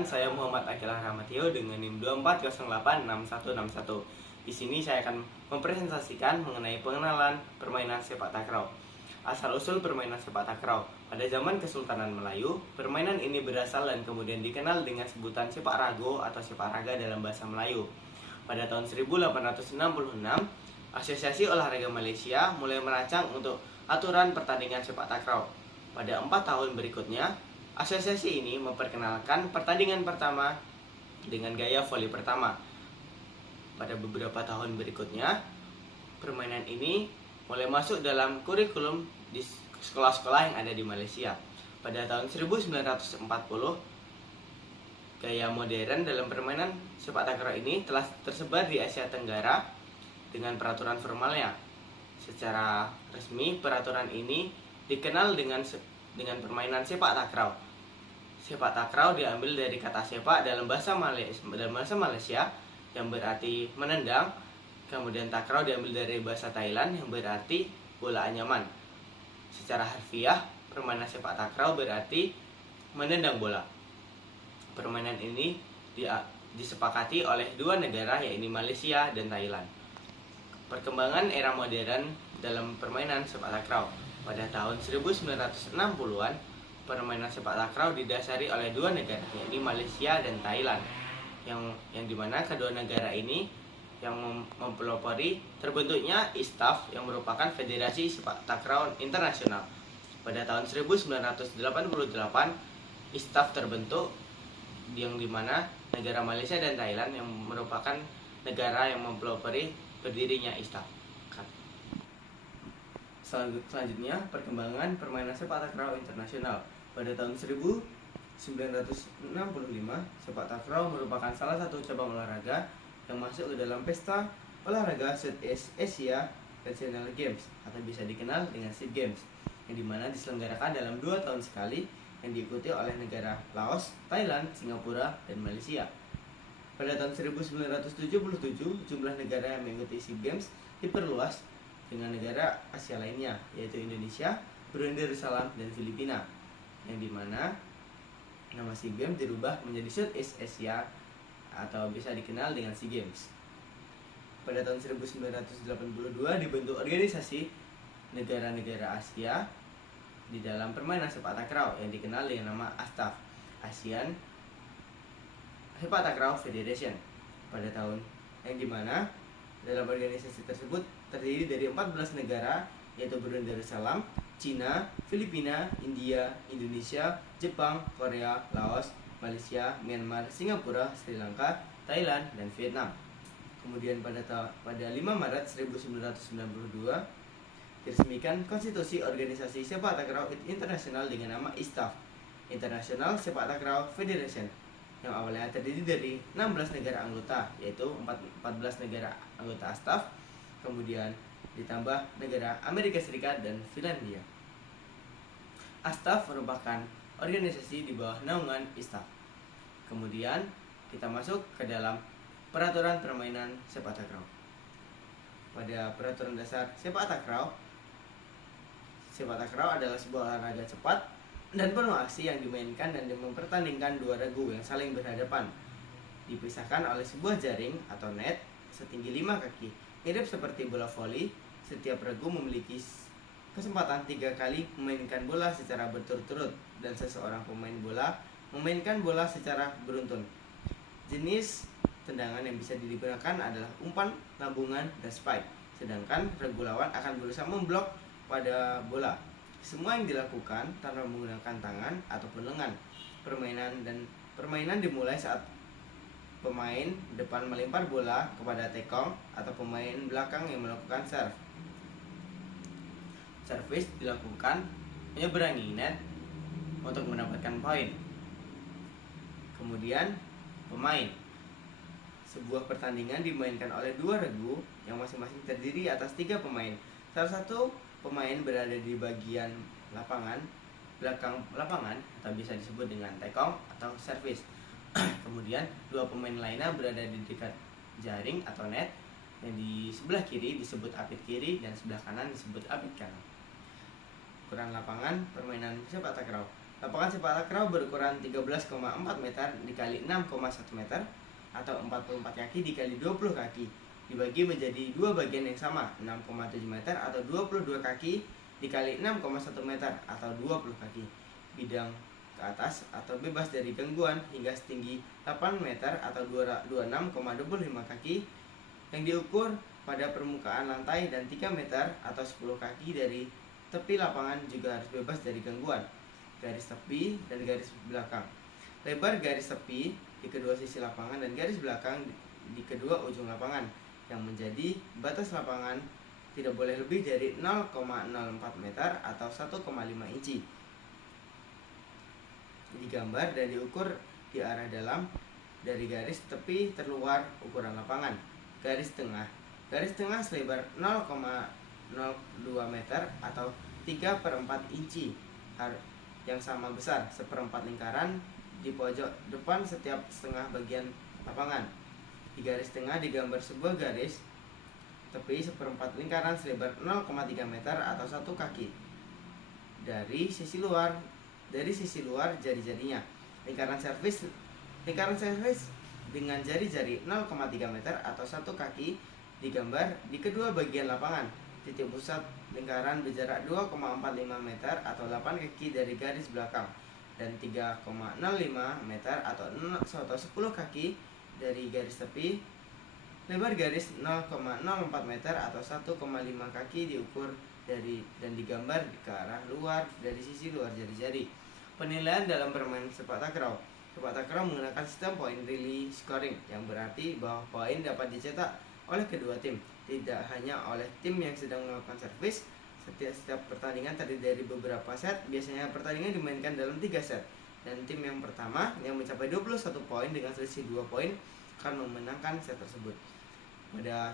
Perkenalkan, saya Muhammad Akil Rahmatio dengan NIM 24086161. Di sini saya akan mempresentasikan mengenai pengenalan permainan sepak takraw. Asal-usul permainan sepak takraw. Pada zaman Kesultanan Melayu, permainan ini berasal dan kemudian dikenal dengan sebutan sepak rago atau sepak raga dalam bahasa Melayu. Pada tahun 1866, Asosiasi Olahraga Malaysia mulai merancang untuk aturan pertandingan sepak takraw. Pada 4 tahun berikutnya, asosiasi ini memperkenalkan pertandingan pertama dengan gaya voli pertama. Pada beberapa tahun berikutnya, permainan ini mulai masuk dalam kurikulum di sekolah-sekolah yang ada di Malaysia. Pada tahun 1940, gaya modern dalam permainan sepak takraw ini telah tersebar di Asia Tenggara dengan peraturan formalnya. Secara resmi, peraturan ini dikenal dengan permainan sepak takraw. Sepak takraw diambil dari kata sepak dalam bahasa Malaysia yang berarti menendang. Kemudian takraw diambil dari bahasa Thailand yang berarti bola anyaman. Secara harfiah, permainan sepak takraw berarti menendang bola. Permainan ini disepakati oleh dua negara, yaitu Malaysia dan Thailand. Perkembangan era modern dalam permainan sepak takraw. Pada tahun 1960-an, permainan sepak takraw didasari oleh dua negara, yaitu Malaysia dan Thailand, yang dimana kedua negara ini yang mempelopori terbentuknya ISTAF yang merupakan Federasi Sepak Takraw Internasional. Pada tahun 1988, ISTAF terbentuk, yang dimana negara Malaysia dan Thailand yang merupakan negara yang mempelopori berdirinya ISTAF. Selanjutnya, perkembangan permainan sepak takraw internasional. Pada tahun 1965, sepak takraw merupakan salah satu cabang olahraga yang masuk ke dalam pesta olahraga Southeast Asia Regional Games atau bisa dikenal dengan SEA Games, yang dimana diselenggarakan dalam 2 tahun sekali, yang diikuti oleh negara Laos, Thailand, Singapura, dan Malaysia. Pada tahun 1977, jumlah negara yang mengikuti SEA Games diperluas dengan negara Asia lainnya, yaitu Indonesia, Brunei Darussalam, dan Filipina, yang dimana nama SEA Games dirubah menjadi Southeast Asia atau bisa dikenal dengan SEA Games. Pada tahun 1982 dibentuk organisasi negara-negara Asia di dalam permainan sepak takraw yang dikenal dengan nama ASTAF, ASEAN Sepak Takraw Federation. Pada tahun yang dimana dalam organisasi tersebut terdiri dari 14 negara, yaitu Brunei Darussalam, Cina, Filipina, India, Indonesia, Jepang, Korea, Laos, Malaysia, Myanmar, Singapura, Sri Lanka, Thailand, dan Vietnam. Kemudian pada 5 Maret 1992 diresmikan konstitusi organisasi sepak takraw internasional dengan nama ISTAF, International Sepak Takraw Federation, yang awalnya terdiri dari 16 negara anggota, yaitu 14 negara anggota ASTAF, kemudian ditambah negara Amerika Serikat dan Finlandia. ASTAF merupakan organisasi di bawah naungan ISTAF. Kemudian kita masuk ke dalam peraturan permainan sepak takraw. Pada peraturan dasar sepak takraw adalah sebuah olahraga cepat dan penuh aksi yang dimainkan dan mempertandingkan dua regu yang saling berhadapan, dipisahkan oleh sebuah jaring atau net setinggi 5 kaki. Mirip seperti bola voli, setiap regu memiliki kesempatan 3 kali memainkan bola secara berturut-turut, dan seseorang pemain bola memainkan bola secara beruntun. Jenis tendangan yang bisa digunakan adalah umpan, lambungan, dan spike, sedangkan regu lawan akan berusaha memblok pada bola. Semua yang dilakukan tanpa menggunakan tangan ataupun lengan. Permainan dimulai saat pemain depan melempar bola kepada tekong atau pemain belakang yang melakukan serve. Service dilakukan menyeberangi net untuk mendapatkan poin. Kemudian pemain. Sebuah pertandingan dimainkan oleh dua regu yang masing-masing terdiri atas 3 pemain. Salah satu pemain berada di bagian belakang lapangan atau bisa disebut dengan tekong atau service. Kemudian 2 pemain lainnya berada di dekat jaring atau net, yang di sebelah kiri disebut apit kiri dan sebelah kanan disebut apit kanan. Ukuran lapangan permainan sepak takraw. Lapangan sepak takraw berukuran 13,4 meter dikali 6,1 meter atau 44 kaki dikali 20 kaki dibagi menjadi dua bagian yang sama, 6,7 meter atau 22 kaki dikali 6,1 meter atau 20 kaki. Bidang ke atas atau bebas dari gangguan hingga setinggi 8 meter atau 26,25 kaki yang diukur pada permukaan lantai dan 3 meter atau 10 kaki dari tepi lapangan juga harus bebas dari gangguan. Garis tepi dan garis belakang. Lebar garis tepi di kedua sisi lapangan dan garis belakang di kedua ujung lapangan yang menjadi batas lapangan tidak boleh lebih dari 0,04 meter atau 1,5 inci. Digambar dan diukur di arah dalam dari garis tepi terluar ukuran lapangan. Garis tengah. Garis tengah selebar 0,02 meter atau 3/4 inci yang sama besar seperempat lingkaran di pojok depan setiap setengah bagian lapangan. Di garis tengah digambar sebuah garis tepi seperempat lingkaran selebar 0,3 meter atau 1 kaki dari sisi luar jari-jarinya. Lingkaran servis dengan jari-jari 0,3 meter atau 1 kaki digambar di kedua bagian lapangan. Titik pusat lingkaran berjarak 2,45 meter atau 8 kaki dari garis belakang dan 3,05 meter atau 10 kaki dari garis tepi. Lebar garis 0,04 meter atau 1,5 kaki diukur dan digambar ke arah luar dari sisi luar jari-jari. Penilaian dalam permainan sepak takraw. Sepak takraw menggunakan sistem point rally scoring yang berarti bahwa poin dapat dicetak oleh kedua tim, tidak hanya oleh tim yang sedang melakukan servis. Setiap pertandingan terdiri dari beberapa set. Biasanya pertandingan dimainkan dalam 3 set dan tim yang pertama yang mencapai 21 poin dengan selisih 2 poin akan memenangkan set tersebut. Pada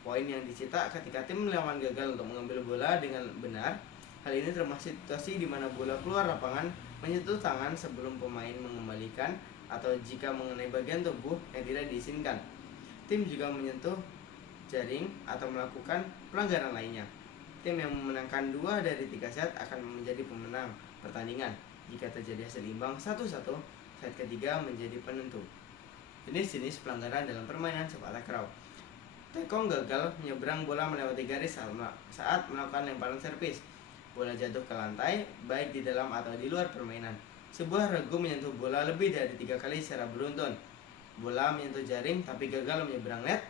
poin yang dicetak ketika tim lawan gagal untuk mengambil bola dengan benar. Hal ini termasuk situasi di mana bola keluar lapangan, menyentuh tangan sebelum pemain mengembalikan, atau jika mengenai bagian tubuh yang tidak diizinkan. Tim juga menyentuh jaring atau melakukan pelanggaran lainnya. Tim yang memenangkan 2 dari 3 set akan menjadi pemenang pertandingan. Jika terjadi hasil imbang 1-1, set ketiga menjadi penentu. Jenis-jenis pelanggaran dalam permainan sepak takraw. Tekong gagal menyeberang bola melewati garis saat melakukan lemparan servis. Bola jatuh ke lantai, baik di dalam atau di luar permainan. Sebuah regu menyentuh bola lebih dari 3 kali secara beruntun. Bola menyentuh jaring tapi gagal menyeberang net.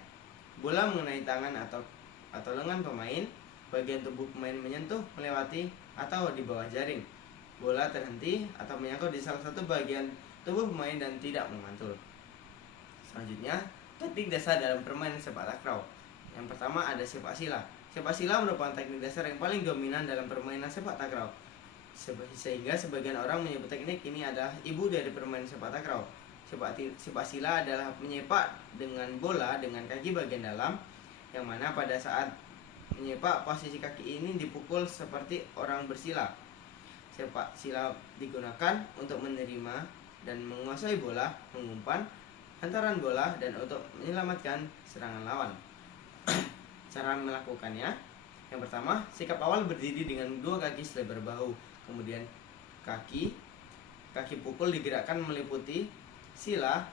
Bola mengenai tangan atau lengan pemain. Bagian tubuh pemain menyentuh, melewati, atau di bawah jaring. Bola terhenti atau menyangkut di salah satu bagian tubuh pemain dan tidak memantul. Selanjutnya, teknik dasar dalam permainan sepak takraw. Yang pertama ada sepak sila. Sepak sila merupakan teknik dasar yang paling dominan dalam permainan sepak takraw. Sehingga sebagian orang menyebut teknik ini adalah ibu dari permainan sepak takraw. Sepak sila adalah menyepak dengan bola dengan kaki bagian dalam, yang mana pada saat menyepak posisi kaki ini dipukul seperti orang bersila. Sepak sila digunakan untuk menerima dan menguasai bola, mengumpan hantaran bola, dan untuk menyelamatkan serangan lawan. Cara melakukannya, yang pertama, sikap awal berdiri dengan 2 kaki selebar bahu, kemudian kaki pukul digerakkan meliputi sila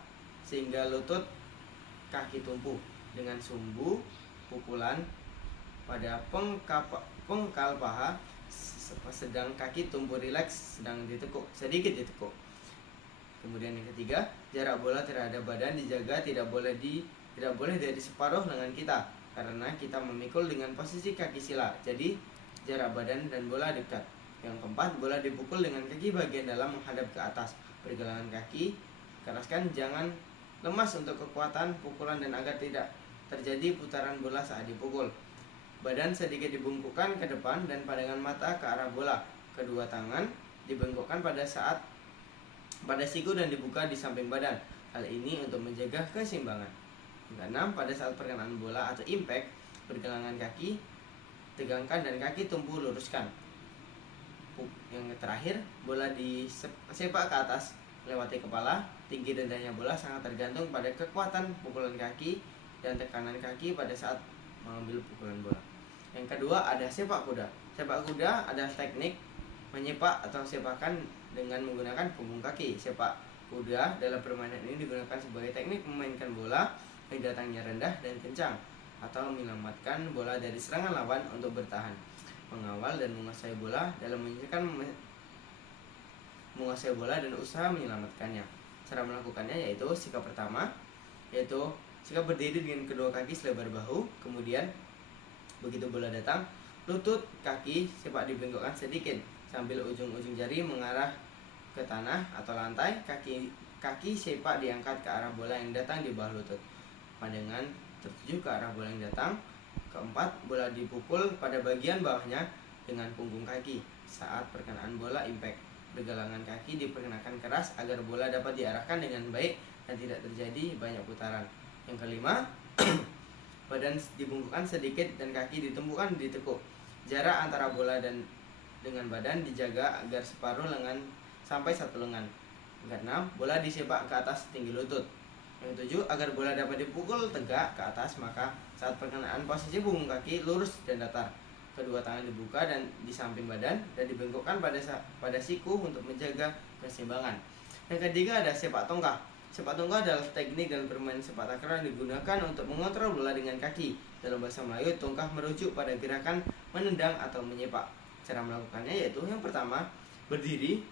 sehingga lutut kaki tumpu dengan sumbu pukulan pada pengkal paha, sedang kaki tumpu rileks sedikit ditekuk. Kemudian yang ketiga, jarak bola terhadap badan dijaga tidak boleh dari separuh lengan kita, karena kita memikul dengan posisi kaki sila. Jadi jarak badan dan bola dekat. Yang keempat, bola dipukul dengan kaki bagian dalam menghadap ke atas. Pergelangan kaki keraskan, jangan lemas untuk kekuatan pukulan dan agar tidak terjadi putaran bola saat dipukul. Badan sedikit dibungkukkan ke depan dan pandangan mata ke arah bola. Kedua tangan dibengkokkan pada siku dan dibuka di samping badan. Hal ini untuk menjaga keseimbangan. Yang keenam, pada saat perkenaan bola atau impact, pergelangan kaki tegangkan dan kaki tumpu luruskan. Yang terakhir, bola disepak ke atas melewati kepala. Tinggi rendahnya bola sangat tergantung pada kekuatan pukulan kaki dan tekanan kaki pada saat mengambil pukulan bola. Yang kedua ada sepak kuda. Sepak kuda adalah teknik menyepak atau sepakan dengan menggunakan punggung kaki. Sepak kuda dalam permainan ini digunakan sebagai teknik memainkan bola yang datangnya rendah dan kencang, atau menyelamatkan bola dari serangan lawan untuk bertahan, mengawal dan menguasai bola dan usaha menyelamatkannya. Cara melakukannya yaitu sikap pertama, yaitu sikap berdiri dengan kedua kaki selebar bahu. Kemudian begitu bola datang, lutut kaki sepak dibengkokkan sedikit sambil ujung-ujung jari mengarah ke tanah atau lantai. Kaki sepak diangkat ke arah bola yang datang di bawah lutut. Pandangan tertuju ke arah bola yang datang. Keempat, bola dipukul pada bagian bawahnya dengan punggung kaki saat perkenaan bola impact. Pergelangan kaki diperkenakan keras agar bola dapat diarahkan dengan baik dan tidak terjadi banyak putaran. Yang kelima, badan dibungkukkan sedikit dan kaki ditumpukan di tekuk. Jarak antara bola dan dengan badan dijaga agar separuh lengan sampai satu lengan. Yang keenam, bola disepak ke atas tinggi lutut. Yang ketujuh, agar bola dapat dipukul tegak ke atas, maka saat perkenaan posisi punggung kaki lurus dan datar. Kedua tangan dibuka dan di samping badan dan dibengkokkan pada siku untuk menjaga keseimbangan. Yang ketiga ada sepak tongkah. Sepak tongkah adalah teknik dalam permainan sepak takraw yang digunakan untuk mengontrol bola dengan kaki. Dalam bahasa Melayu, tongkah merujuk pada gerakan menendang atau menyepak. Cara melakukannya yaitu yang pertama, berdiri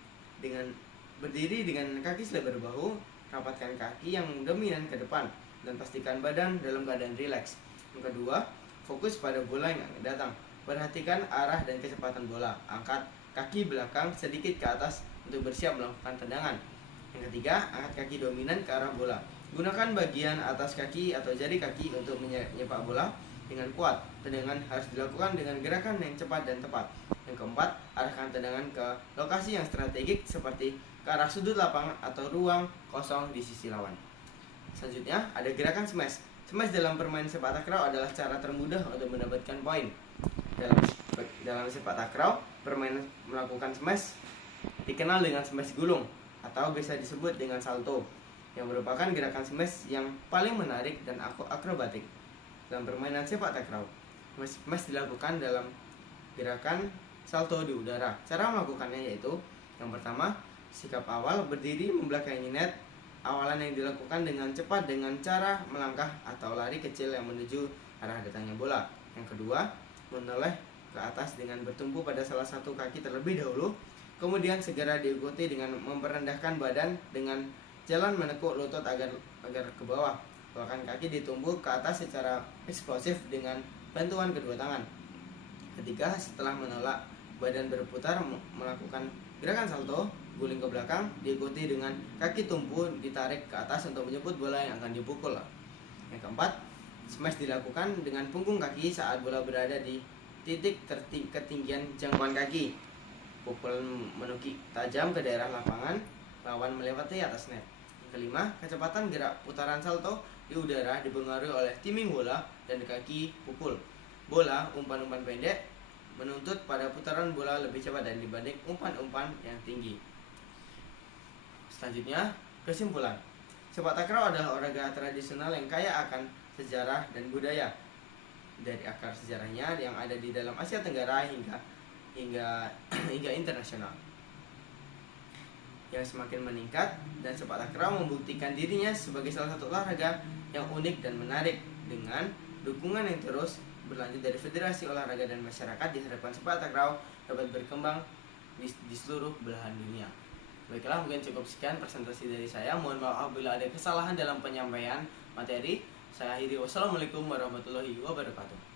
dengan kaki selebar bahu, rapatkan kaki yang dominan ke depan dan pastikan badan dalam keadaan rileks. Yang kedua, fokus pada bola yang akan datang. Perhatikan arah dan kecepatan bola. Angkat kaki belakang sedikit ke atas untuk bersiap melakukan tendangan. Yang ketiga, angkat kaki dominan ke arah bola. Gunakan bagian atas kaki atau jari kaki untuk menyepak bola dengan kuat. Tendangan harus dilakukan dengan gerakan yang cepat dan tepat. Yang keempat, arahkan tendangan ke lokasi yang strategik seperti ke arah sudut lapangan atau ruang kosong di sisi lawan. Selanjutnya, ada gerakan smash. Smash dalam permainan sepak takraw adalah cara termudah untuk mendapatkan poin. Dalam sepak takraw, permainan melakukan smash dikenal dengan smash gulung atau bisa disebut dengan salto, yang merupakan gerakan smash yang paling menarik dan akrobatik dalam permainan sepak takraw. Smash dilakukan dalam gerakan salto di udara. Cara melakukannya yaitu yang pertama, sikap awal berdiri membelakangi net. Awalan yang dilakukan dengan cepat dengan cara melangkah atau lari kecil yang menuju arah datangnya bola. Yang kedua, menoleh ke atas dengan bertumpu pada salah satu kaki terlebih dahulu. Kemudian segera diikuti dengan memperendahkan badan dengan jalan menekuk lutut agar ke bawah. Bahkan kaki ditumbuk ke atas secara eksplosif dengan bantuan kedua tangan. Ketiga, setelah menolak badan berputar melakukan gerakan salto, guling ke belakang, diikuti dengan kaki tumpu ditarik ke atas untuk menjemput bola yang akan dipukul. Yang keempat, smash dilakukan dengan punggung kaki saat bola berada di titik ketinggian jangkauan kaki. Pukul menukik tajam ke daerah lapangan lawan melewati atas net. Yang kelima, kecepatan gerak putaran salto di udara dipengaruhi oleh timing bola dan kaki pukul. Bola umpan-umpan pendek menuntut pada putaran bola lebih cepat dan dibanding umpan-umpan yang tinggi. Selanjutnya, kesimpulan. Sepak takraw adalah olahraga tradisional yang kaya akan sejarah dan budaya. Dari akar sejarahnya yang ada di dalam Asia Tenggara hingga internasional yang semakin meningkat, dan sepak takraw membuktikan dirinya sebagai salah satu olahraga yang unik dan menarik. Dengan dukungan yang terus berlanjut dari federasi olahraga dan masyarakat, diharapkan sepak takraw dapat berkembang di seluruh belahan dunia. Baiklah, mungkin cukup sekian presentasi dari saya. Mohon maaf apabila ada kesalahan dalam penyampaian materi. Saya akhiri. Wassalamualaikum warahmatullahi wabarakatuh.